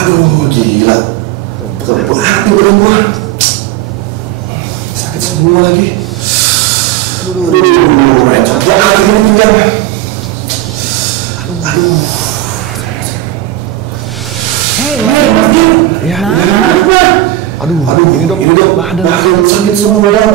Aduh, gila. Kebel hati badan gua. Sakit semua lagi. Aduh, recok banget ini pinggang. Aduh. Ya. Aduh, ini dok, badan sakit semua padahal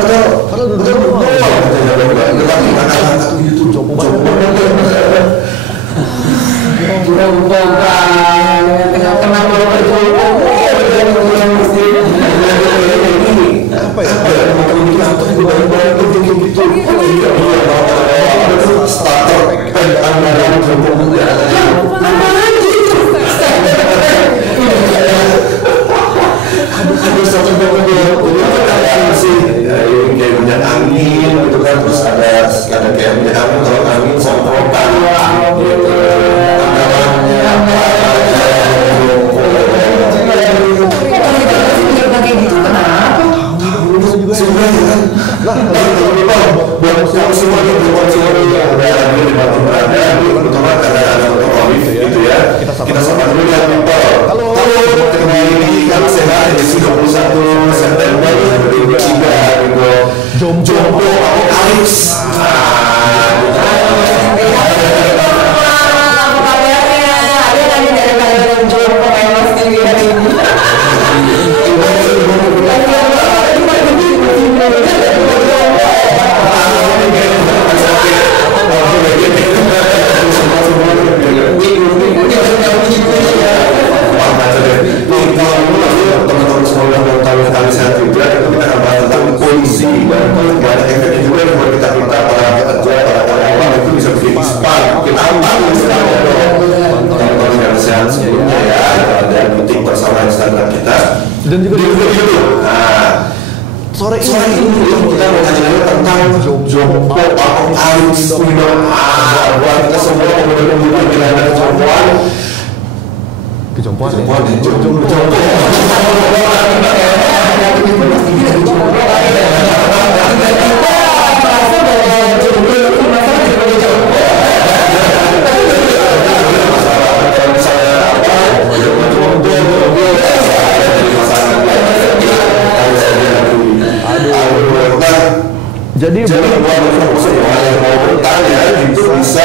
kayak minyak angin gitu kan, terus ada kayak minyak angin, kalau angin semprotan gitu, sebenarnya kan buat semua ada gitu ya. Kita sapa dulu ya people. Halo, kembali kami sehat edisi 21 September 2023 gitu. Jompo Apokalips. Teman-teman sehat juga, kita akan bahas tentang polisi dan ada efeknya juga yang buat kita para pekerja, para karyawan itu bisa bikin ispan, bikin apa teman-teman yang sehat sebelumnya ya, dan penting bersama Instagram kita dan juga di YouTube. Nah, sore ini kita mau tanya tentang Jompo Apokalips. Buat kita semua pemuda-pemuda yang ada kejompoan jadi buat semua yang mau bertanya itu bisa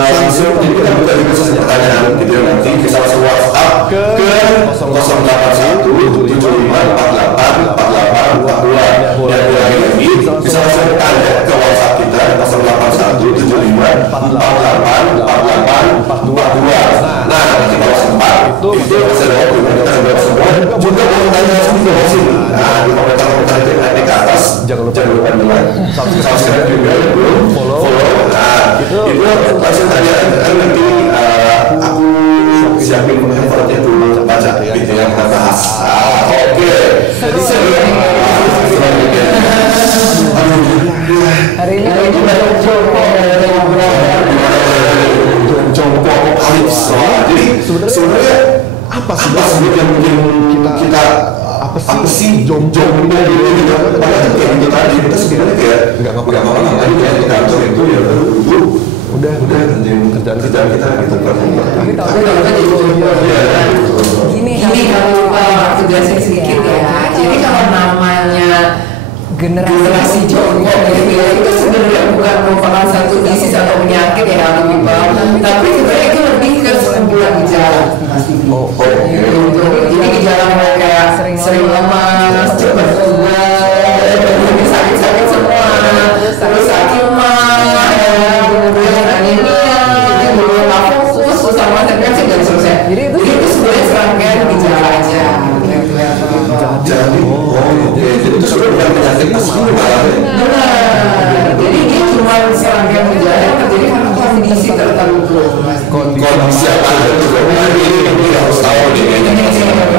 langsung, jadi kita buka di khusus pertanyaan gitu ya, nanti bisa langsung WhatsApp ke 081 75 48 48 42 dan lagi bisa langsung bertanya ke WhatsApp kita 081 75 48 48 42. Nah, nanti kalau sempat itu bisa jawab kita jawab semua, juga mau tanya semua di sini. Nah, di komentar-komentar itu nanti ke atas jangan lupa subscribe juga, belum follow. Nah, itu langsung tanya nanti aku siapin handphone-nya dulu baca gitu yang kita bahas. Oke. Jadi hari ini baru Jompo Apokalips. Jadi sebenarnya apa sih yang bikin kita apa sih Jompo ini gitu? Padahal kayak gitu tadi kita sebenarnya kayak nggak ngapa-ngapain kayak di kantor itu ya udah kerjaan kita gitu kan. Gini kalau tugasnya sedikit ya. Jadi kalau namanya generasi Jompo gitu ya, itu sebenarnya bukan merupakan satu disease atau penyakit ya tapi sebenarnya itu lebih ke sekumpulan gejala. Jadi gejala kayak sering lemas, cepat lemas, sakit semua, terus sakit mah, kemudian anemia, kemudian fokus, susah konsentrasi dan seterusnya. Jadi itu sebenarnya serangkaian gejala aja. Jadi itu sebenarnya bukan penyakit asli malah. Jadi dia cuma serangkaian gejala yang terjadi karena kondisi tertentu. Kondisi apa itu? Ini harus tahu nih kayaknya.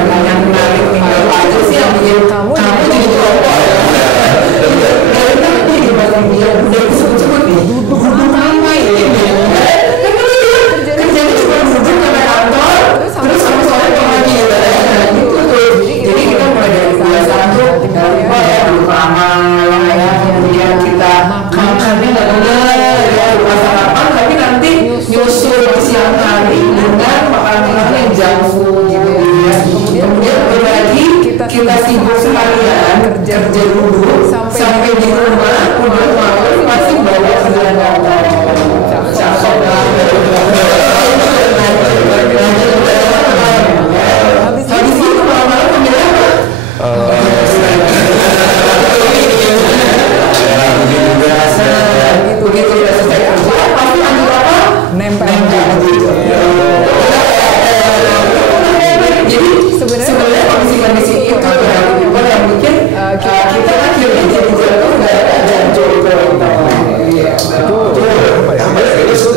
Yang menarik tinggal aja sih yang bikin kamu jadi perokok. Dari tadi dia udah sebut-sebut nih, duduk ramai ini. Kerjanya cuma duduk ke kantor, terus sama sore lagi gitu. Jadi kita mulai dari kebiasaan tuh duduk ramai ya, kemudian kita makannya nggak benar ya, rumah sarapan tapi nanti nyusul siang hari dengan makanan yang junk food gitu. udah sibuk sekalian kerja dulu sampai di rumah udah malam masih bawa kendaraan cakep habis itu malam-malam pemilih apa? Begitu udah selesai kerja pasti lanjut apa? Nempel. Jadi sebenarnya kondisi itu yang bikin kita akhirnya jadi jatuh nggak ada jodoh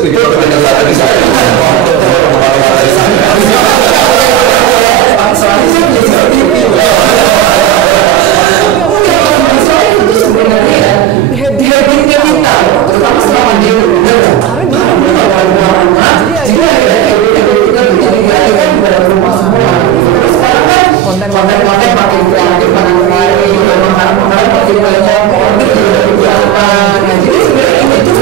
itu penjelasan di saya soalnya saya beli seperti itu itu sebenarnya habitnya kita terutama selama dia benar jadi kita menjadi kan pada rumah semua terus sekarang kan konten-konten makin kreatif makin kreatif makin banyak order berapa nah jadi sebenarnya ini tuh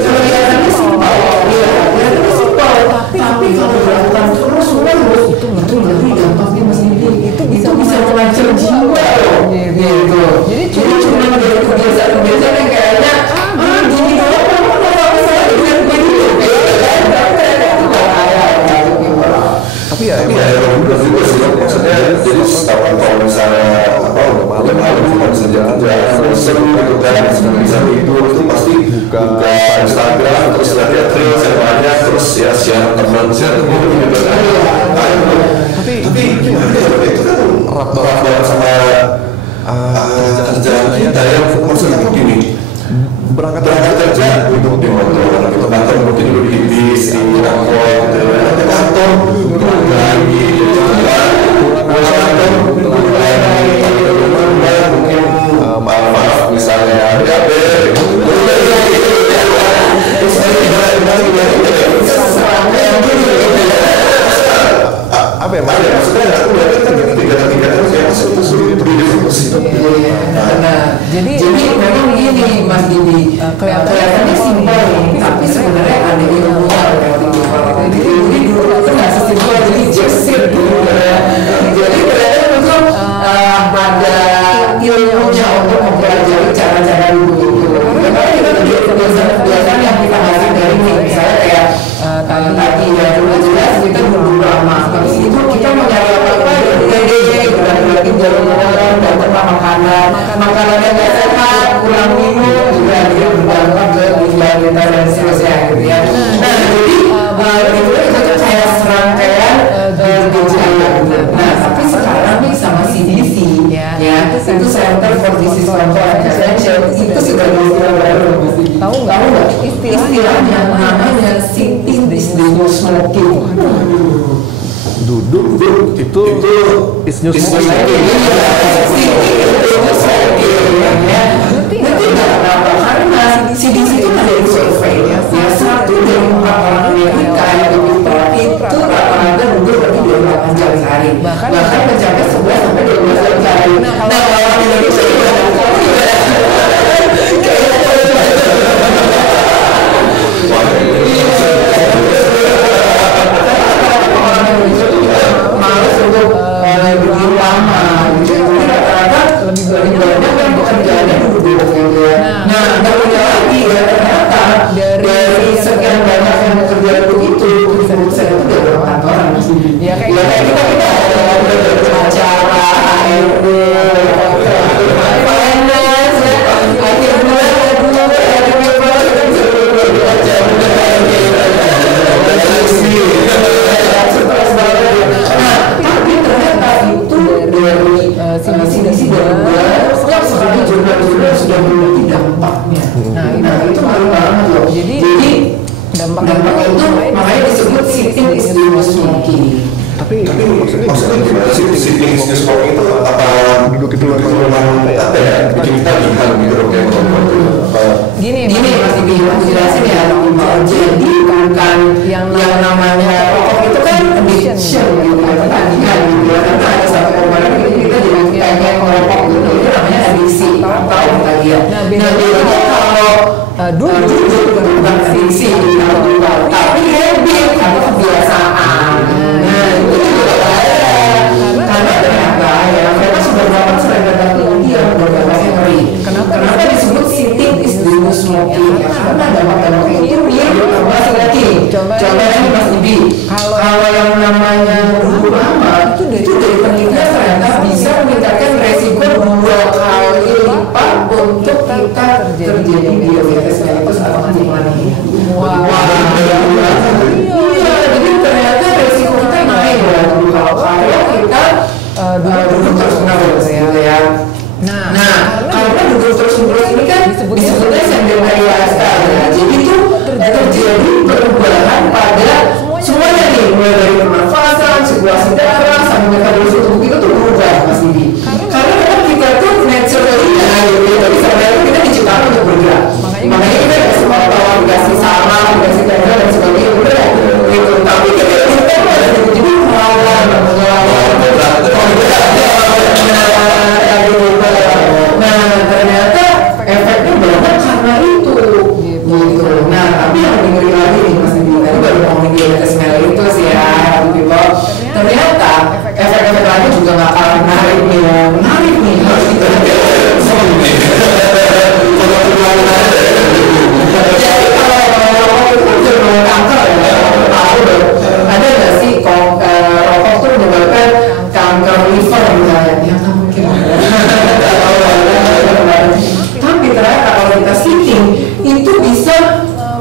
kelihatannya simpel kelihatannya simpel tapi kalau dilakukan terus itu lebih dampaknya masih itu bisa melancur jiwa gitu jadi cuma dari kebiasaan yang kayaknya gini doang kamu nggak bisa dengan gue dulu tapi ya juga sih maksudnya jadi kalau misalnya udah malam cuma bisa jalan-jalan terus seru gitu kan bisa tidur itu pasti buka Instagram terus lihat reels yang banyak terus ya share teman gitu kan tapi itu kan erat banget sama kerjaan kita yang maksudnya begini berangkat kerja duduk di motor gitu kantor mungkin duduk di kantor gitu di kantor duduk lagi pulang kantor duduk lagi mungkin maaf misalnya HP apa ya maksudnya aku lihat kan tiga terus ya jadi memang gini Mas Didi kelihatannya simpel tapi sebenarnya ada ilmunya jadi dulu itu nggak sesimpel jadi jersey dulu jadi ternyata memang ada ilmunya untuk mempelajari cara-cara dulu itu karena kita kebiasaan yang kita hasil dari misalnya kayak tadi ya dulu jelas kita dulu lama habis itu kita mau nyari apa-apa lagi jalan-jalan dan tentang makanan yang nggak sehat kurang minum juga dia berdampak ke ginjal kita dan seterusnya gitu ya nah jadi itu kayak serangkaian gejala nah tapi sekarang nih sama CDC ya itu Center for Disease Control and Prevention itu sudah istilah baru tahu nggak istilahnya namanya sitting is the new smoking duduk itu is new smoking. Karena CDC itu ada yang survei ya satu dari 4 orang Amerika yang itu rata-rata duduk lebih dari 8 jam sehari bahkan mencapai 11 sampai 12 jam sehari nah kalau orang Indonesia malas untuk berdiri lama gitu rata-rata lebih banyak yang pekerjaannya duduk gitu nah punya lagi ya ternyata dari sekian banyak yang bekerja itu saya itu dari kantoran ya kayak kita acara HRD finance akhir bulan CDC dari luar sebagai jurnal-jurnal sudah memiliki dampaknya. Nah itu baru banget loh. Jadi dampaknya itu makanya disebut sitting is the new smoking. Tapi maksudnya gimana sih sitting is the smoking itu apa duduk itu memang apa ya bikin kita lihat gitu loh kayak gini Mas Ibi aku jelasin ya jadi bukan yang namanya rokok itu kan addiction gitu pertandingan gitu karena ada satu orang kita jadi kayak ngerokok gitu itu namanya adiksi tahu lagi ya nah bedanya kalau dulu bukan adiksi tapi habit atau kebiasaan nah itu juga bahaya karena ternyata ya mereka sudah Contohnya nih Mas Ibi, kalau yang namanya nunggu lama itu dari penelitian ternyata bisa meningkatkan resiko 2 kali lipat untuk kita terjadi diabetes mellitus atau antimani. Iya, jadi ternyata resiko kita naik ya kalau kita duduk terus-menerus gitu ya. Nah, karena duduk terus-menerus ini kan disebutnya sedentary lifestyle ya. Jadi itu terjadi perubahan pada semuanya nih, mulai dari pernafasan, sirkulasi darah, sampai metabolisme tubuh kita tuh berubah Mas Didi. Karena memang kita tuh naturally ya, tapi sebenarnya kita diciptakan untuk bergerak. Makanya kita dikasih salam, dikasih tanda dan sebagainya, bener ya? Gitu. Tapi kita jadi melawan. Nah, ternyata efeknya banyak karena itu. Gitu. Nah, tapi yang lebih ngeri lagi nih Mas Didi, tadi baru ngomongin diabetes mellitus ya, people. Ternyata efek-efek lainnya juga nggak kalah menarik nih. Menarik nih, harus kita jadi kalau itu kan jadi kanker ya, tahu dong. Ada nggak sih rokok tuh menyebabkan kanker liver misalnya? Ya nggak mungkin. Tapi ternyata kalau kita sitting itu bisa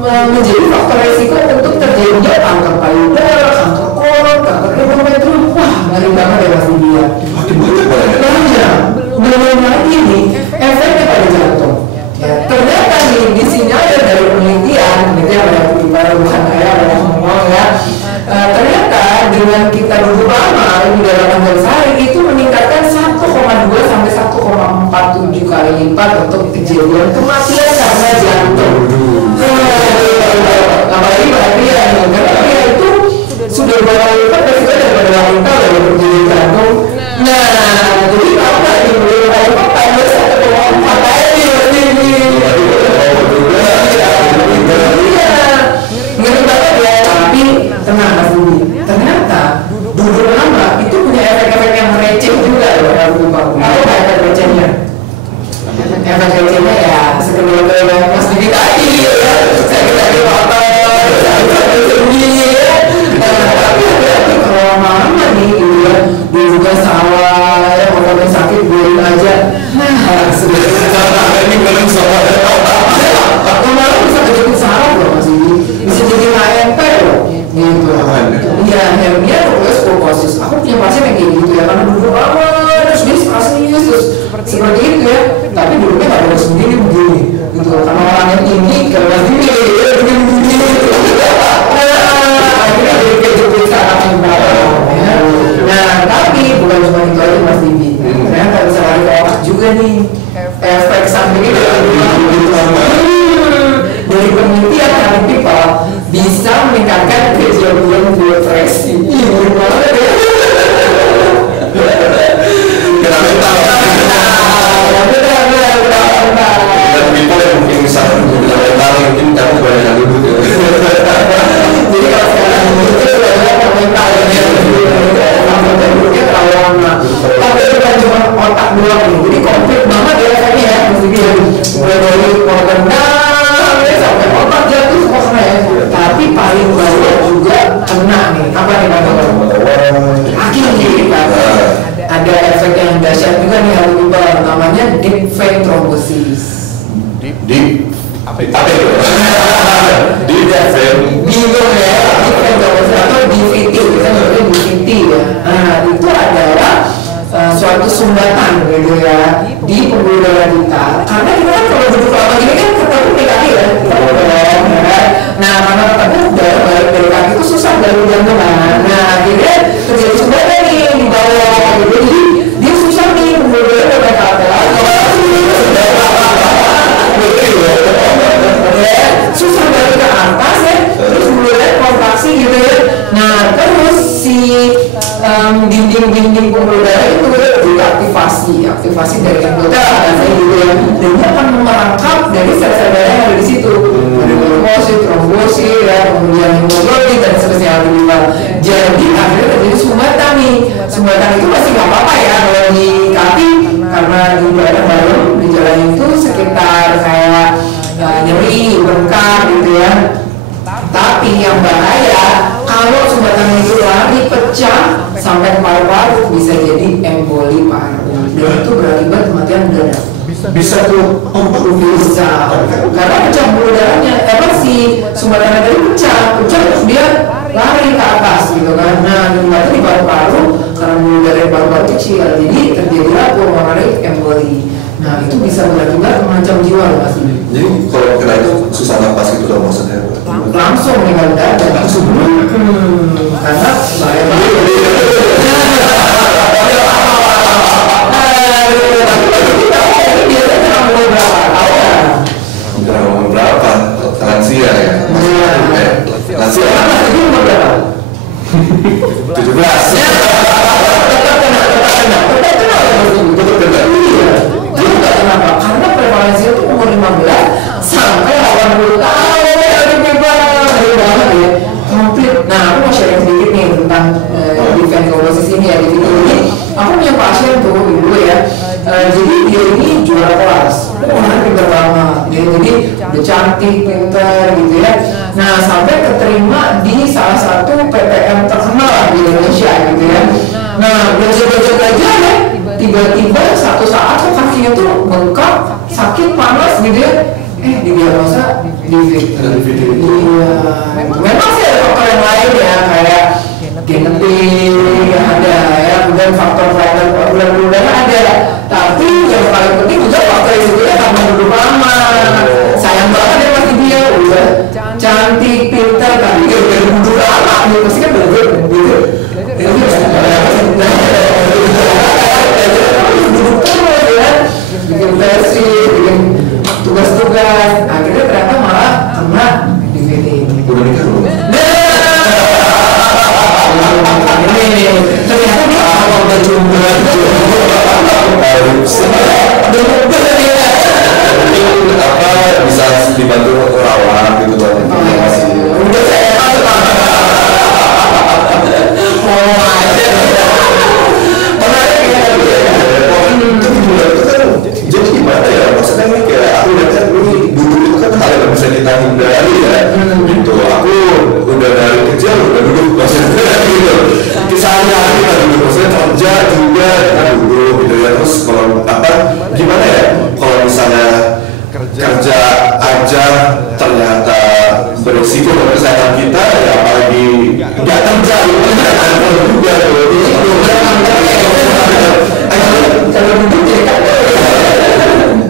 menjadi faktor resiko untuk terjadinya kanker payudara, kanker kolon, kanker endometrium. Wah, ngeri banget ya Mas Didi ya. Banyak. Belum lagi nih efeknya pada jantung. Ya, ternyata nih disinyalir dari penelitian banyak bukan saya banyak ngomong ya. Ternyata dengan kita duduk lama di dalam sehari itu meningkatkan 1,2 sampai 1,47 kali lipat untuk kejadian kematian karena jantung. Apalagi pria ya, karena pria itu sudah 2 kali lipat daripada wanita yang terjadi jantung. Nah, jadi kalau nggak dibeli lipat tambah 1,4 kali ini. Ngeri banget ya, tapi tenang Mas Budi. Ternyata duduk lama itu punya efek-efek yang receh juga loh. Apa efek recehnya? Efek recehnya ya sekedar Mas Budi tadi ya. Saya tadi motor, saya sendiri ya. Tapi hati-hati kalau lama-lama nih gitu ya. Dia juga sawah, ya motornya sakit biarin aja. Nah, sebenarnya ini belum sawah. Lama-lama bisa kejepit saraf loh Mas Budi. Bisa jadi HMP loh. Gitu. Iya, hernia terus pulposis. Aku punya pasien yang kayak gitu ya, karena duduk lama terus dia stress terus seperti itu ya. Tapi duduknya nggak boleh sendiri begini, gitu. Karena orangnya tinggi, kalau masih begini. Akhirnya jadi kejepit saraf yang bawah. Nah, tapi bukan cuma itu aja Mas Didi. Ternyata bisa lari ke otak juga nih. Efek sampingnya dari penelitian yang people bisa meningkatkan kejadian depresi. Gimana ya? Dan people yang mungkin misalnya mungkin kamu banyak yang duduk ya. Jadi kalau sekarang itu banyak komentar ya, duduknya terlalu lama. Tapi itu kan cuma otak doang nih. Jadi komplit banget ya efeknya ya. Mulai dari organ sampai otak jatuh semua kena ya. Tapi paling banyak juga kena nih. Apa nih Pak? Akhirnya ada efek yang dahsyat juga nih hal itu namanya deep vein thrombosis. Deep apa itu? Deep vein. Bingung ya, deep vein thrombosis atau DVT, kita nyebutnya DVT ya. Nah itu adalah suatu sumbatan gitu ya di pembuluh darah kita. Karena kita kan kalau duduk lama gini kan ketemu di kaki ya. Nah karena ketemu darah balik dari kaki itu susah dari jantungan. Nah akhirnya terjadi sumbatan nih di bawah. Jadi dia susah nih pembuluh darah dari kaki. Susah balik ke atas ya. Terus pembuluh darah kontraksi gitu ya. Nah terus si dinding pembuluh darah itu aktivasi dari endotel gitu ya, dan dia akan merangkap dari sel-sel darah yang ada di situ, ada glukosid, trombosit, ya, kemudian hemoglobin dan seterusnya. Jadi akhirnya terjadi sumbatan nih. Sumbatan itu masih nggak apa-apa ya kalau di kaki, karena di badan dalam di jalan itu sekitar kayak nyeri, bengkak gitu ya. Tapi Tapi yang bahaya kalau sumbatan itu lari pecah sampai paru-paru bisa jadi emboli paru dan itu berakibat kematian mendadak. Bisa tuh Bisa karena pecah pembuluh darahnya si sumbatan tadi pecah terus dia lari ke atas gitu kan. Nah nyumbatan di paru-paru karena pembuluh darah paru-paru kecil jadi terjadilah pulmonary emboli. Nah itu bisa berakibat mengancam jiwa loh Mas. Jadi kalau kena itu susah napas gitu dong maksudnya? Langsung meninggal mendadak langsung karena bahaya berapa? Lansia ya? Lansia? Umur 17. Kenapa? Karena prevalensi itu umur 15 sampai 80 tahun banget ya komplit. Nah aku mau share sedikit nih tentang defense ini ya. Di video ini aku punya pasien tuh ibu ya. Jadi dia ini juara kelas, orangnya pintar banget ya. Jadi udah cantik, pintar gitu ya. Nah sampai keterima di salah satu PTN terkenal di Indonesia gitu ya. Nah belajar aja ya, tiba-tiba satu saat kok kakinya tuh bengkak, sakit, panas gitu ya. Didiagnosa DVD. Iya. Memang sih ada faktor yang lain ya kayak genetik ada ya, kemudian faktor bulan ada. Tapi yang paling penting juga faktor risikonya karena duduk lama. Sayang banget ya pasti dia udah cantik, pintar, tapi udah duduk lama. Dia pasti kan duduk gitu. Duduk terus ya, bikin versi, bikin tugas-tugas. Akhirnya ternyata malah kena DVD ini. Udah nikah belum? Ternyata dia awal berjumpa apa bisa dibantu rawat gitu kan? udah jadi gimana ya maksudnya ini kayak aku lihat ini dulu itu kan hal yang bisa kita hindari ya gitu. Aku udah dari kecil udah duduk maksudnya gitu kisahnya kita duduk maksudnya kerja juga kita duduk gitu ya. Terus kalau apa gimana ya kalau misalnya kerja aja ternyata berisiko untuk kesehatan kita ya apalagi nggak kerja gitu juga kalau duduk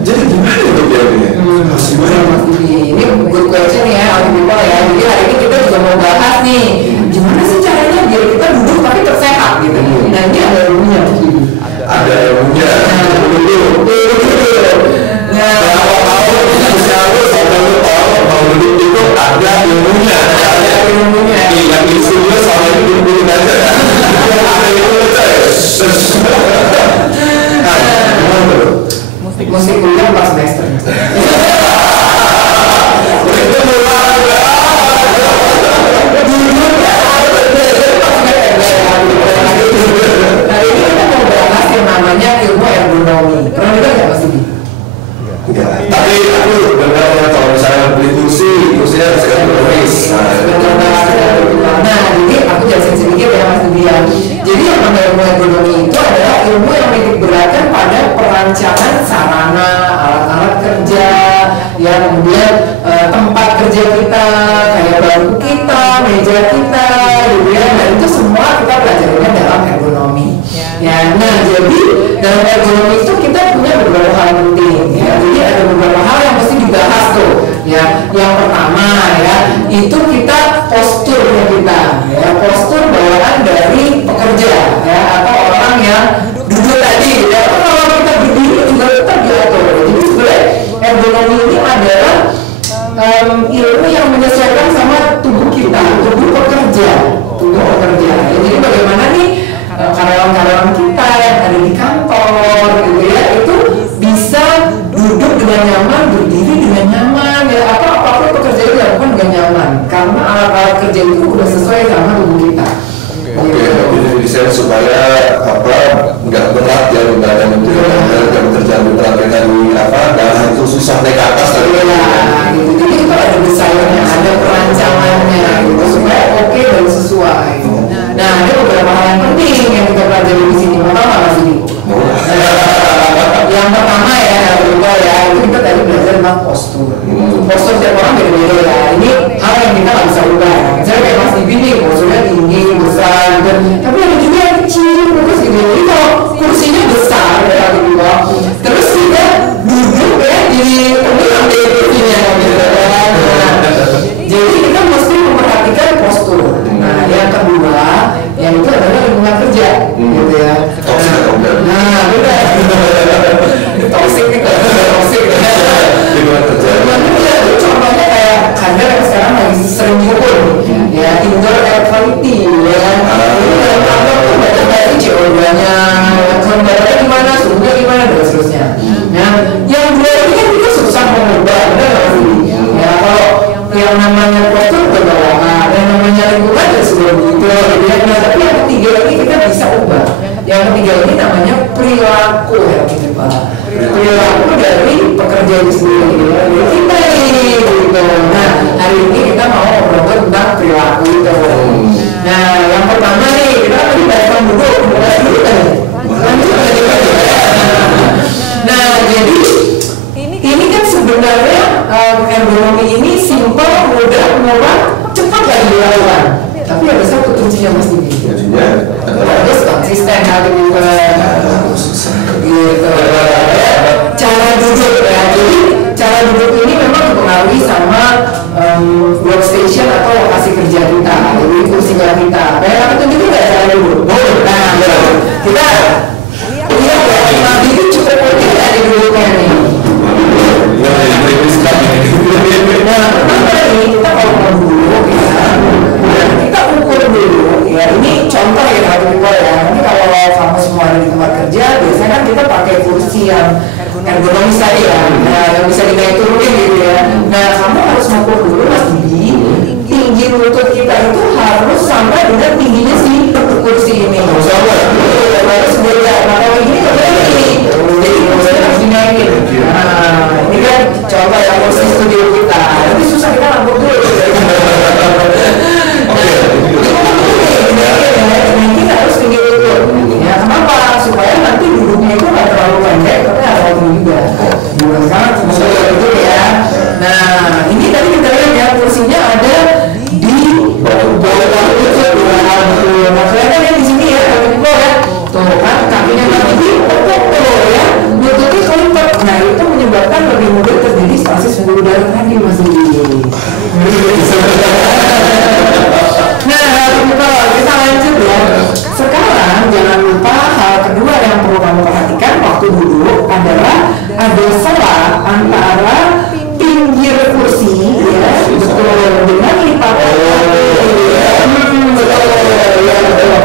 jadi gimana itu biarnya? Harus gimana? ini good question ya all people ya. Jadi hari ini kita juga mau bahas nih gimana sih caranya biar kita duduk tapi tersehat gitu. Nah ini ada ilmunya. Ada ilmunya. Nah mau duduk itu ada ilmunya. Yang isunya sama ini duduk aja. Ada ilmunya. musik kuliah 4 semester. Namanya ilmu ergonomi. Pernah dengar nggak Mas Didi? Enggak. Tapi aku dengar kalau misalnya beli kursinya sekarang berbaris. Nah, jadi aku jelasin sedikit ya Mas Didi. Jadi yang namanya ilmu ergonomi itu adalah ilmu yang menitik beratkan pada perancangan sarana, alat-alat kerja, ya kemudian tempat kerja kita, kayak bangku kita, meja kita, gitu ya. Dan itu semua kita pelajarinya dalam ergonomi. Ya, nah jadi dalam ergonomi itu kita punya beberapa hal penting ya. Jadi ada beberapa hal yang mesti dibahas tuh ya. Yang pertama ya itu kita posturnya kita ya, postur bawaan dari pekerja ya atau orang yang duduk tadi ya. Kalau kita berdiri juga tetap diatur. Jadi sebenarnya ergonomi ini adalah ilmu yang menyesuaikan sama tubuh kita, tubuh pekerja. Ya, jadi bagaimana nih karyawan-karyawan kita yang ada di kantor gitu ya itu bisa duduk dengan nyaman, berdiri dengan nyaman ya, atau apapun pekerjaan dilakukan dengan nyaman karena alat-alat kerja itu udah sesuai sama tubuh kita. Oke, jadi desain supaya apa nggak berat ya bebannya itu dan kerjaan berat kita di apa dan itu susah naik ke atas tadi. Gitu. Jadi itu ada desainnya, ada perancangannya. Tapi ada juga yang kecil terus gitu. Jadi kalau kursinya besar ya gitu, terus kita duduk ya di lantai kursinya gitu. Jadi kita mesti memperhatikan postur. Nah yang kedua, yang itu adalah lingkungan kerja, gitu ya. Nah udah, toxic lingkungan kerja. Contohnya kayak kader yang sekarang lagi sering diukur, ya indoor air quality, ya. Jadi dalam kantor tuh banyak CO2-nya, kondensernya gimana, suhunya gimana dan seterusnya. Nah, yang dua ini kan juga susah mengubah, benar nggak sih? Ya kalau yang namanya postur berbalangan, yang namanya lingkungan ya sudah begitu. Nah, tapi yang ketiga ini kita bisa ubah. Yang ketiga ini namanya perilaku ya gitu Pak. Perilaku dari pekerja itu sendiri, dari kita nih gitu. Nah, hari ini kita mau ngobrol tentang perilaku itu. Nah, yang pertama nih kita tadi bahas duduk, mulai dulu kan. Nah, jadi ini kan sebenarnya ergonomi ini simpel, mudah, murah, cepat lagi dilakukan. Tapi ada satu kuncinya Mas Didi. Harus konsisten hal itu. Gitu. Cara duduk ya. Jadi cara duduk ini memang dipengaruhi sama workstation atau lokasi kerja kita. Jadi kursi kita. Kayak aku tunjukin nggak cara duduk? Nah, kita lihat ya. Mas Didi cukup oke nggak di duduknya nih? Nah, pertama nih kita kalau mau duduk ya, kita ukur dulu ya. Ini contoh ya kalau ya. Ini kalau kamu semua ada di tempat kerja, biasanya kan kita pakai kursi yang ergonomis tadi ya, nah, yang bisa dinaik turunin gitu ya. Nah, kamu harus mengukur dulu Mas Didi, tinggi lutut kita itu harus sampai dengan tingginya si kursi ini. Harus beda. Nah, kalau ini ini, jadi kursinya harus dinaikin. Nah, ini kan contoh ya kursi studio kita. Nanti susah kita ngangkut dulu. Kita harus tinggi lutut. Ya, kenapa? Supaya nanti duduknya itu nggak terlalu pendek, tapi harus tinggi juga. Bukan seperti itu ya. Nah, ini tadi kita lihat ya kursinya ada di bawah lutut. Nah, kelihatan ya di sini ya, tuh kan kakinya nanti ya, lututnya kelipet. Nah, itu menyebabkan lebih mudah terjadi stasis pembuluh darah tadi Mas Didi. Nah, kita lanjut ya. Sekarang jangan lupa hal kedua yang perlu kamu perhatikan waktu duduk adalah ada selang antara pinggir kursi ya, betul, dengan lipatan ya, betul.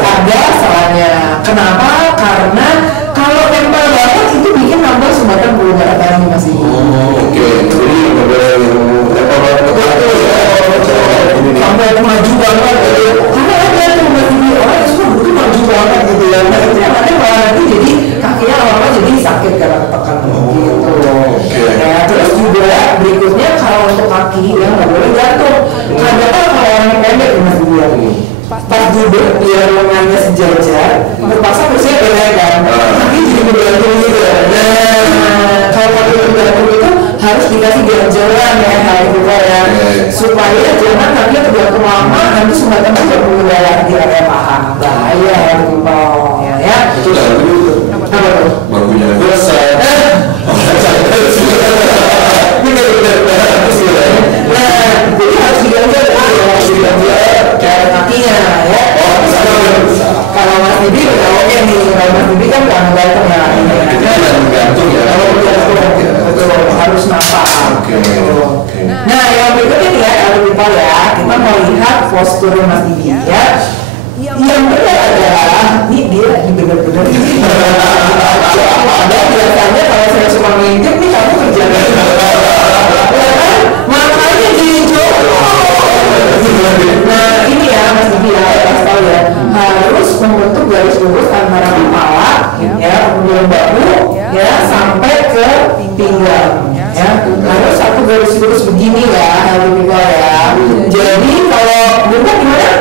Ada salahnya. Kenapa? Karena kalau tempel banget itu bikin nambah sumbatan pembuluh darah tadi Mas Didi. Oke, jadi sampai maju banget gitu. Karena ada tuh Mas Didi orang yang suka duduk maju banget gitu ya. Nah itu yang ada malah nanti jadi kakinya lama jadi sakit karena tekan gitu. Nah terus juga berikutnya kalau untuk kaki ya nggak boleh jatuh. Kadang-kadang kalau orang pendek Mas Didi pas duduk dia lengannya sejajar, terpaksa kursinya beda kan. Kaki jadi bergantung gitu. Nah kalau kaki bergantung itu harus dikasih jalan-jalan ya hari juga ya, supaya jangan kakinya tergantung lama nanti sumbatan itu berbulu darah di area paha, bahaya ya gitu ya. itu dari dulu Apa tuh? barunya besar. Nah jadi harus diganjel cara kakinya ya. Kalau Mas Didi udah oke nih, kalau Mas Didi kan nggak gantung ya. Gantung ya. Betul, harus nampak. Nah, yang berikutnya nih ya, kalau lupa ya, kita mau lihat postur Mas Didi ya. Yang benar adalah, ini dia benar-benar ada biasanya kalau saya suka ngintip nih kamu kerjanya makanya nah ini ya Mas Didi ya, harus tahu ya, harus membentuk garis lurus antara kepala ya, kemudian bahu ya, sampai ke pinggang ya, harus satu garis lurus begini ya, harus juga ya. Jadi kalau bukan gimana?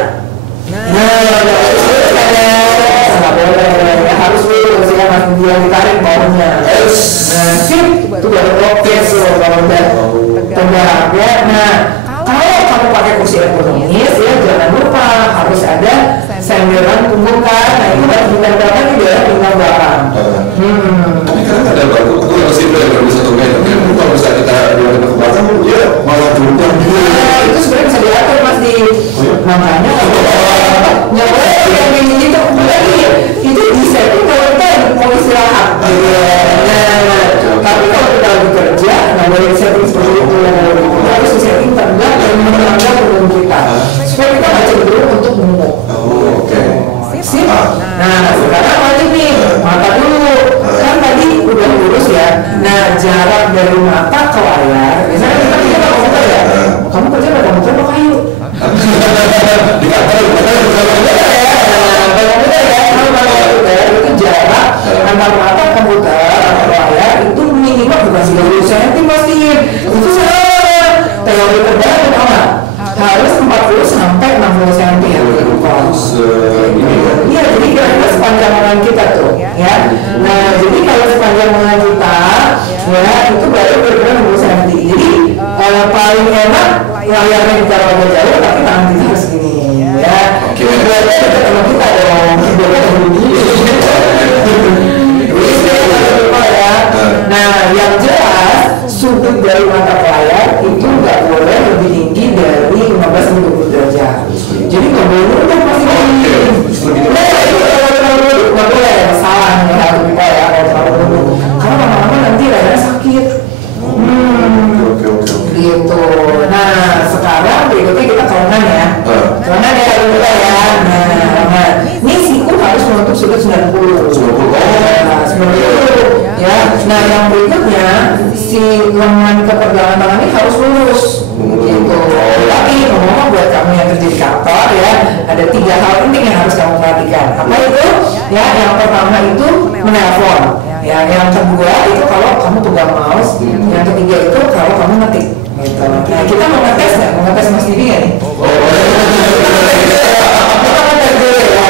Nah, garis lurus nggak boleh ya, harus lurus ya Mas Didi yang ditarik bawahnya. Nah, sip, itu baru oke tuh kalau udah tegak ya. Nah, kalau kamu pakai kursi ergonomis ya, jangan lupa harus ada nggak boleh yang kayak gitu. Lagi itu bisa tuh kalau kita mau istirahat. Nah, tapi kalau kita lagi kerja nggak boleh setting seperti itu. Kita harus setting tegak dan menjaga tubuh kita supaya kita nggak cenderung untuk gemuk. Oke. Sip. Nah, sekarang wajib nih mata dulu. Kan tadi udah lurus ya. Nah, jarak dari mata ke layar. Biasanya kita kerja pakai komputer ya. Kamu kerja pakai komputer apa kayu? Di kantor Itu jarak antar mata komputer atau layar itu minimal bukan 30 cm pasti. Itu salah. Teori terbaik apa? Harus 40 sampai 60 cm ya. Iya, jadi kira-kira sepanjang lengan kita tuh, ya. Nah, jadi kalau sepanjang lengan kita, ya itu baru kira-kira 60 cm. Jadi paling enak layarnya ditaruh agak jauh, tapi tangan kita harus gini, ya. Keyboardnya dekat sama kita dong, keyboardnya begini. Ya. Nah, yang jelas sudut dari mata ke layar itu nggak boleh lebih tinggi dari 15 sampai 20 derajat. Jadi nggak boleh kan pasti nggak boleh salah nih harus kita ya kalau terlalu dulu. Karena lama-lama nanti layarnya sakit. Gitu. Nah, sekarang berikutnya kita kanan ya. Kanan ya kita ya. Nah, ini siku harus menutup sudut 90. Nah, 90. Ya. Nah, yang berikutnya si lengan ke pergelangan tangan ini harus lurus. Gitu. Tapi ngomong buat kamu yang kerja di kantor ya, ada 3 hal penting yang harus kamu perhatikan. Apa itu? Ya, yang pertama itu menelpon. Ya, yang kedua itu kalau kamu pegang mouse. Yang ketiga itu kalau kamu ngetik. Gitu. Nah, kita mau ngetes nggak? Mau ngetes Mas Didi nggak nih? Kita ngetes dulu ya.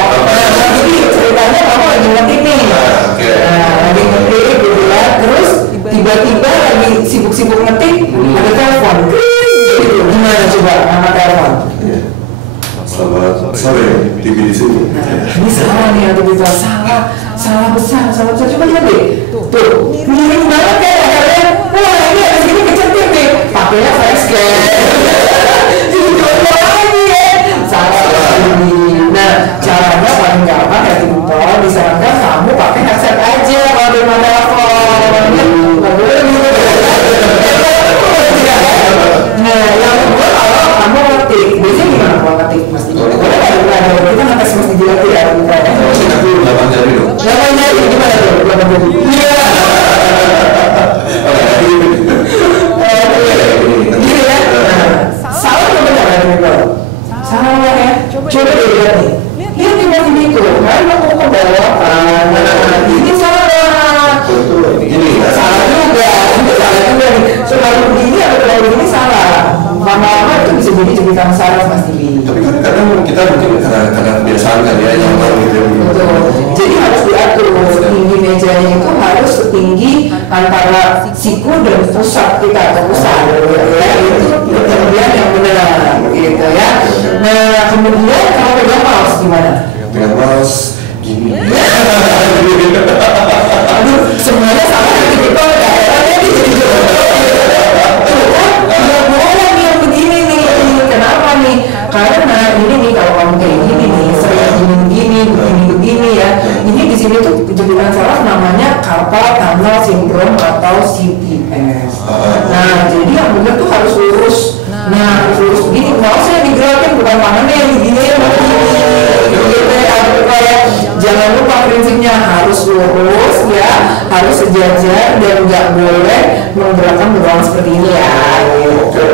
Jadi ceritanya kamu lagi ngetik nih. Nah, lagi ngetik gitu ya. Terus tiba-tiba lagi sibuk-sibuk ngetik, ada telepon. Gimana coba nama telepon? Selamat sore, TV di sini. Ini salah nih atau bisa salah besar. Coba lihat deh. Tuh, mirip banget ya. Wah, ini ada segini kecentik nih. Pakainya facecam. Jadi coba lagi ya. Salah lagi. Nah, caranya paling gampang ya simpel. Disarankan kamu pakai headset aja kalau di telepon. Nggak boleh gitu. Nah, yang kedua kalau kamu ngetik, biasanya gimana kalau ngetik Mas Didi? Boleh nggak kita ngetes Mas Didi lagi ya? Kita dulu 8 jari dong. 8 jari gimana tuh? 8 jari. Iya. Gini ya. Salah atau benar ya? Salah ya. Coba deh lihat nih. Lihat di Mas Didi itu, kan mau ke bawah. Ini salah. Ini Salah juga. Ini salah juga nih. Selalu begini atau terlalu begini salah. Lama-lama itu bisa jadi jepitan saraf Mas Didi. tapi kan kadang kita mungkin karena kebiasaan kan ya yang baru gitu. Betul. Jadi harus diatur tinggi mejanya itu harus setinggi antara siku dan pusat kita atau pusat. Ya itu kemudian yang benar gitu ya. Nah kemudian kalau pegang mouse gimana? Dengan mouse gini. Aduh semuanya sama gitu ya. Karena ini nih kalau kamu kayak gini nih sering begini ya, ini di sini tuh jepitan saraf namanya carpal tunnel syndrome atau CTS. Nah jadi yang benar tuh harus lurus. Nah harus lurus begini, mouse-nya digerakin bukan tangannya yang begini ya. Jangan lupa prinsipnya harus lurus ya, harus sejajar dan nggak boleh menggerakkan berulang seperti ini ya. Gitu.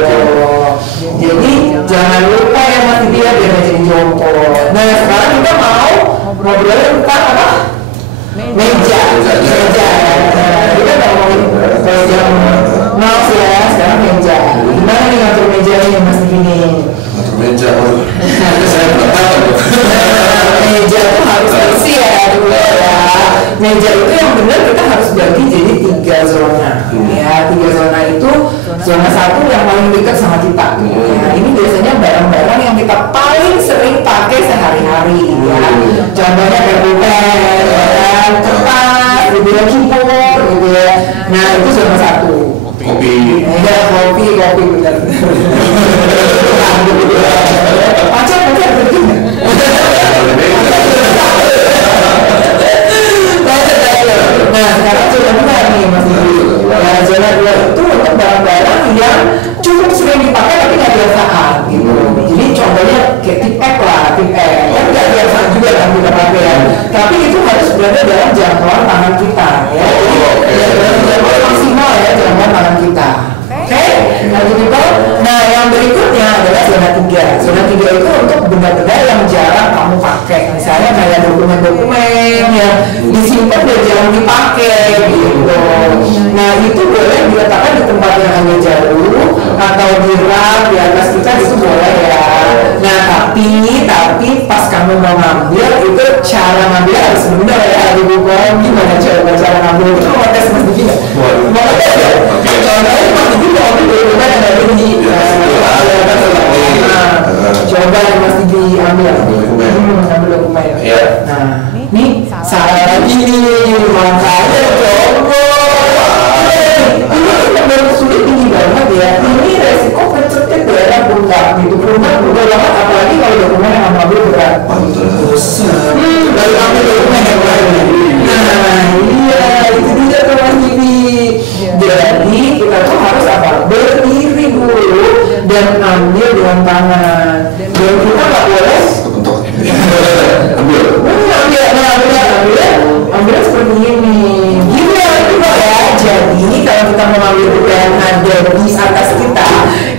Jadi jangan lupa ya Mas Didi ya biar jadi jongkok. Nah sekarang kita mau ngobrolin tentang apa? Meja. Kita ngomongin meja mouse ya, sekarang meja. Gimana nih ngatur mejanya Mas Didi nih? Ngatur meja, saya belum tahu. Meja itu harus bersih ya dulu ya. Meja itu yang benar kita harus bagi jadi 3 zona. Ya 3 zona itu zona 1 yang paling dekat sama kita. Ya, ini biasanya barang-barang yang kita paling sering pakai sehari-hari ya. Contohnya pulpen, kertas, keyboard gitu ya. Nah itu zona 1. Kopi. Ya kopi benar. Pacar berarti juga kan kita pakai ya. Tapi itu harus berada dalam jangkauan tangan kita ya. Jadi dalam jangkauan maksimal ya jangkauan tangan kita. Oke, nah yang berikutnya adalah zona 3. Zona 3 itu untuk benda-benda yang jarang kamu pakai. Misalnya kayak dokumen-dokumen yang disimpan dan jarang dipakai gitu. Nah itu boleh diletakkan di tempat yang hanya jauh atau di rak di atas kita itu boleh ya. Nah tapi pas kamu mau ngambil itu cara ngambil harus benar ya. Ibu kamu gimana cara ngambil itu mau tes mas begini? Mau tes ya? Contohnya mas begini mau dokumen yang ada di coba yang mas diambil ambil dokumen. Nah ini salah lagi nih makanya coba ini benar sulit tinggi banget ya. Ini resiko kecetnya daerah bengkak gitu, bengkak banget apalagi kalau dokumen yang kamu ambil berat. Baru ambil dokumen yang berat. Nah iya itu dia tuh mas Didi. Jadi kita tuh harus apa? Berdiri dulu dan ambil dengan tangan. Dan kita nggak boleh ambil seperti ini. Gini ya juga ya. Jadi kalau kita mengambil yang ada di atas kita,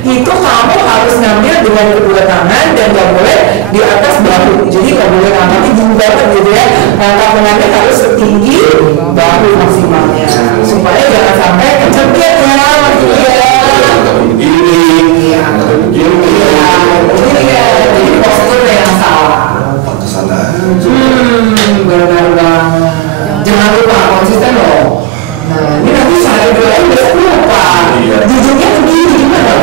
itu kamu harus ngambil dengan kedua tangan dan nggak boleh di atas bahu. Jadi nggak boleh ngambil tinggi banget gitu ya. Tangannya harus setinggi bahu maksimalnya supaya jangan sampai kecebet ya. Jadi postur yang salah. Benar banget. Jangan lupa konsisten loh. Nah ini nanti sehari dua hari besok lupa. Jujurnya begini gimana?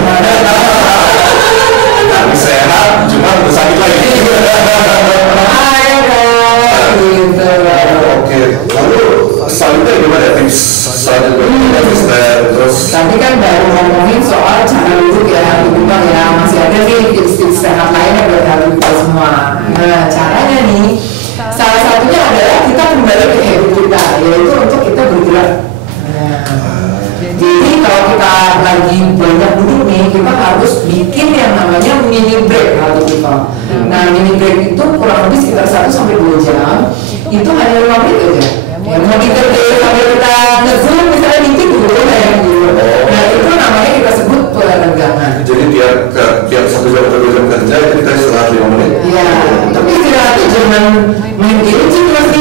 Tapi sehat, cuma sakit lagi. Ayo dong, gitu. Oke, lalu selanjutnya gimana tips selanjutnya? Terus Tadi kan baru ngomongin soal cara duduk ya, duduk ya. Masih ada nih tips-tips sehat lainnya buat kalian semua. Nah caranya nih, salah satunya adalah kita kembali ke habit kita, yaitu untuk kita bergerak. Jadi kalau kita lagi banyak duduk nih, kita harus bikin yang namanya mini break kalau kita. Nah mini break itu kurang lebih sekitar 1 sampai 2 jam. Itu hanya 5 menit aja. Ya, mau dikerjain sampai kita nge-zoom misalnya meeting dulu kayak gitu. Nah itu namanya kita sebut peregangan. jadi tiap 1 jam atau 2 jam kerja itu kita istirahat 5 menit. Iya, tapi istirahatnya jangan main game sih pasti.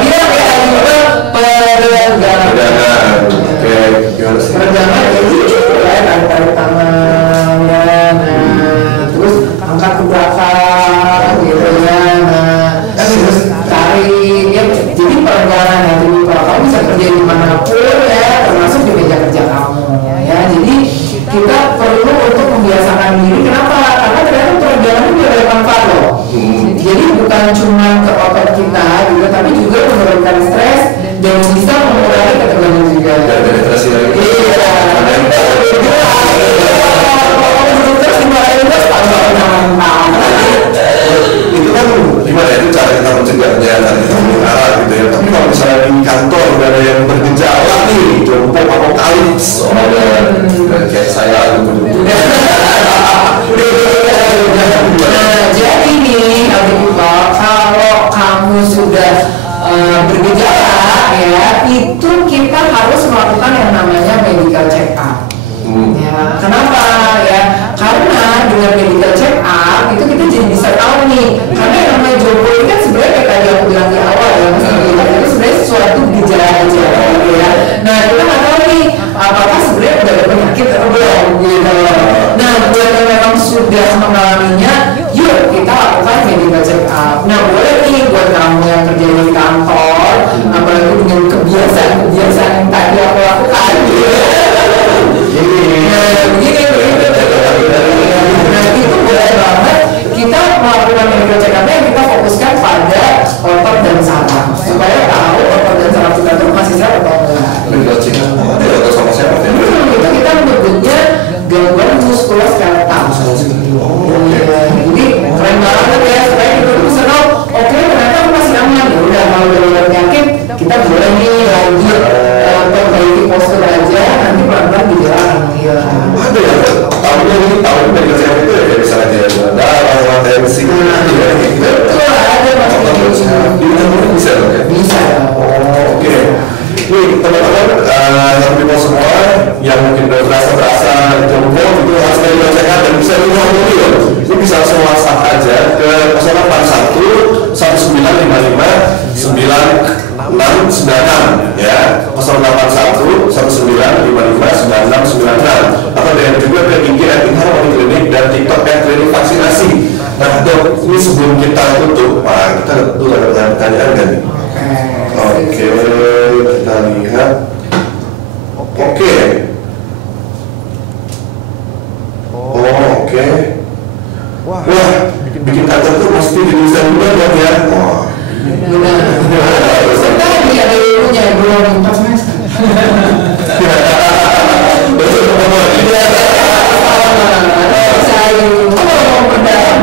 Dia kayak juga peregangan. Oke, gimana sih? Peregangan ya gitu ya, tarik tangan ya, nah terus angkat ke belakang gitu ya, nah terus tarik ya. Jadi peregangan ya, jadi kalau kamu bisa kerja dimanapun ya, termasuk di meja kerja kamu ya. Jadi kita perlu untuk membiasakan diri. Kenapa? Karena ternyata peregangan itu ada manfaat loh. Jadi bukan cuma ke otot kita juga, tapi juga menurunkan stres dan bisa mengurangi ketegangan juga. Dan penetrasi lagi. Iya. Terus dimarahin terus Itu kan gimana itu cara kita mencegahnya, cara kita mengarah gitu ya. Tapi kalau misalnya di kantor udah ada yang bergejala nih, jompo apokalips, kayak saya gitu. Nah, jadi nih, kalau kamu sudah bergejala ya, itu kita harus melakukan yang namanya medical check up. Ya, kenapa ya? Karena dengan medical check up itu kita jadi bisa tahu nih. Karena yang namanya jomblo ini kan sebenarnya kayak tadi aku bilang di awal ya, itu sebenarnya suatu gejala aja ya. Nah, kita nggak tahu nih apakah sebenarnya udah ada penyakit atau belum gitu. Nah, buat yang memang sudah mengalaminya, yuk kita lakukan medical check up. Nah, boleh nih buat kamu yang kerja di kantor, apalagi dengan kebiasaan yang tadi aku lakukan. Nah, itu boleh banget kita melakukan medical check up yang kita fokuskan pada otot dan saraf supaya tahu otot dan saraf kita tuh masih sehat atau enggak. Medical check up. Ada sama siapa ya? Itu kita menyebutnya gangguan muskuloskeletal. Jadi keren banget ya, supaya kita bisa tahu, oke ternyata aku masih aman ya. Udah kalau udah penyakit, kita boleh nih lanjut perbaiki postur aja, nanti pelan-pelan gejala akan hilang. Ada ya, tahun medical check up itu ya misalnya dia ada darah, tensi, aja ke 081 1955 9696 ya, 081 1955 9696, atau dan juga ke IG @Inharmony Clinic dan TikTok @klinik vaksinasi. Nah dok, ini sebelum kita tutup, Pak, kita dulu ada pertanyaan kan nih? Oke, kita lihat. Oke. Oke. Wah, bikin kantor tuh pasti didesain juga kan ya? Wah. Benar. Sebentar dia ada ilmunya belum 4 semester.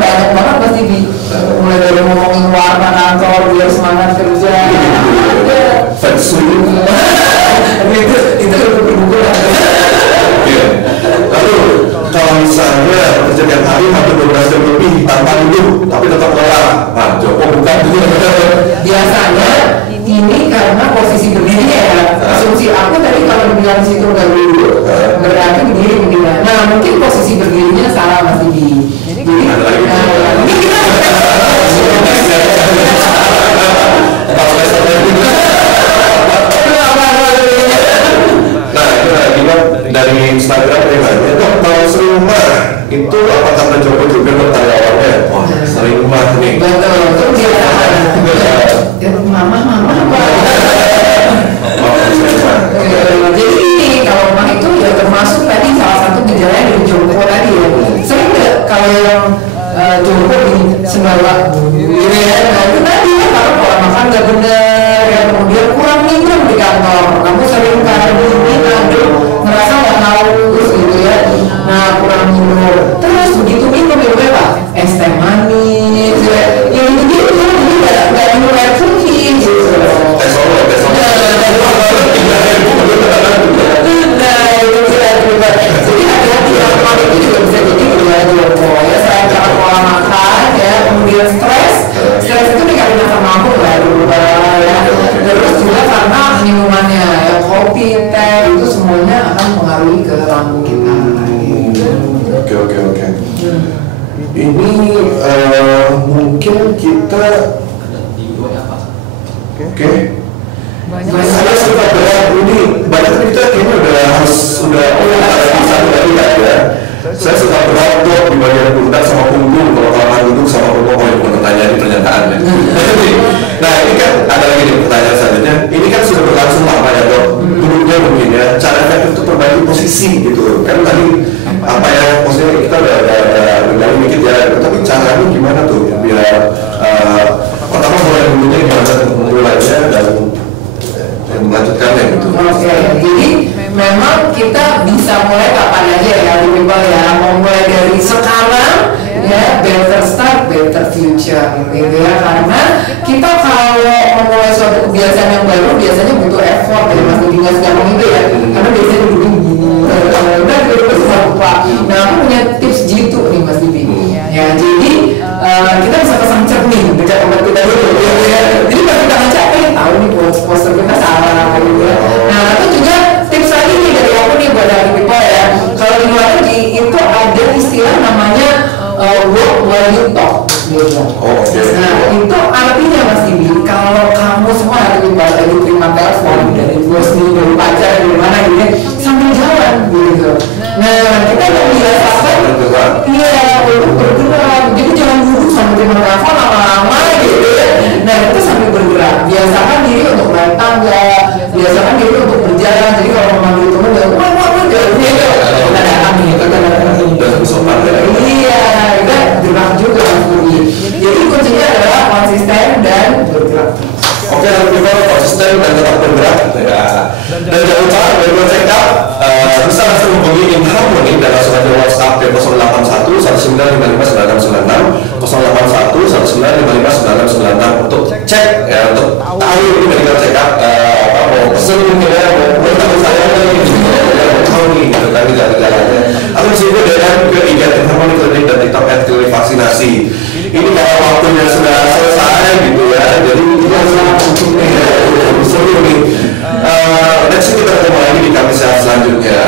Banyak banget pasti mulai dari ngomongin warna kantor biar semangat kerja. Itu buku lah. Lalu kalau misalnya kerja hari hampir 12 jam lebih tanpa duduk tapi tetap lelah, nah Joko bukan. Biasanya ini karena posisi berdirinya ya. Asumsi aku tadi kalau bilang situ nggak duduk berarti berdiri begini. Nah mungkin posisi berdirinya salah Mas Didi. Jadi mungkin kita dari Instagram pribadi itu kalau serumah itu apakah mencoba juga bertanya-tanya? Wah, sering rumah nih. betul, itu dia mama apa? Jadi ini kalau rumah itu ya termasuk tadi salah satu gejala dari jongkok tadi ya. Sering nggak kalau yang jongkok di sebelah ini ya? Nah itu tadi ya kalau pola makan nggak benar ya, kemudian kurang minum di kantor. Kamu sering karena begini ngerasa nggak haus gitu ya. Nah kurang minum. Terus begitu minum apa? Es teh manis ya. Yang begitu jadi nggak minum air putih gitu. Jadi hati-hati kalau itu juga bisa jadi gejala jongkok ya. Selain karena pola makan ya, kemudian stres itu dikarenakan asam lambung ya. Terus juga karena minumannya ya, kopi, teh itu semuanya akan mempengaruhi ke lambung kita. Oke. Ini mungkin kita Oke. Saya suka berat ini banyak kita kayaknya sudah bisa dari ya. Saya suka berat tuh di bagian pundak sama punggung, kalau kelamaan duduk sama punggung. Oh, itu pertanyaan di pernyataannya. Nah ini kan ada lagi nih pertanyaan selanjutnya. Ini kan sudah berlangsung lama ya dok. Duduknya mungkin ya. Cara efektif itu perbaiki posisi gitu. Kan tadi apa ya, maksudnya kita udah dikit ya. Tapi caranya gimana tuh biar pertama mulai dulunya gimana mulainya dan melanjutkannya gitu. Oke, jadi memang kita bisa mulai kapan aja ya, people ya. Mau mulai dari sekarang ya, better start, better future gitu ya. Karena kita kalau memulai suatu kebiasaan yang baru biasanya butuh effort ya, Mas Didi, nggak segampang itu ya. Karena biasanya duduk gini, udah terus lupa. Nah aku punya tips jitu nih Mas Didi. Ya jadi kita bisa pasang cermin dekat tempat kita dulu ya. Jadi kalau kita ngecapin tahu nih poster kita salah gitu ya. Nah itu juga tips lagi nih dari aku nih buat dari people ya. Kalau di luar negeri itu ada istilah namanya walk while you talk gitu. Nah itu artinya Mas Didi, kalau kamu semua hari ini lagi terima telepon dari bos nih, dari pacar, dari mana gitu ya, sambil jalan gitu. Nah kita membiasakan untuk bergerak, jadi jangan duduk sambil terima telepon lama-lama gitu ya. Nah itu sambil bergerak, biasakan diri untuk naik tangga, biasakan diri untuk berjalan. Jadi kalau memanggil teman ya wah jalan gitu, kita datang gitu, kita datang ini. Iya, kita gerak juga Mas Budi. Jadi kuncinya adalah konsisten dan bergerak. Oke, kita konsisten dan tetap bergerak ya. Dan jangan lupa dari check up bisa langsung hubungi Inharmony dalam surat WhatsApp ke 081 1955 9696 081 1955 9696 untuk cek ya, untuk tahu ini medical check up mau pesen mungkin ya, mau tahu saya mau tahu nih gitu kan gejala-gejalanya. Atau bisa juga dengan ke IG Inharmony Clinic dan TikTok @klinik vaksinasi. Ini kalau waktunya sudah selesai gitu ya, jadi kita langsung nih ya, seru nih. Next kita ketemu lagi di Kamis selanjutnya.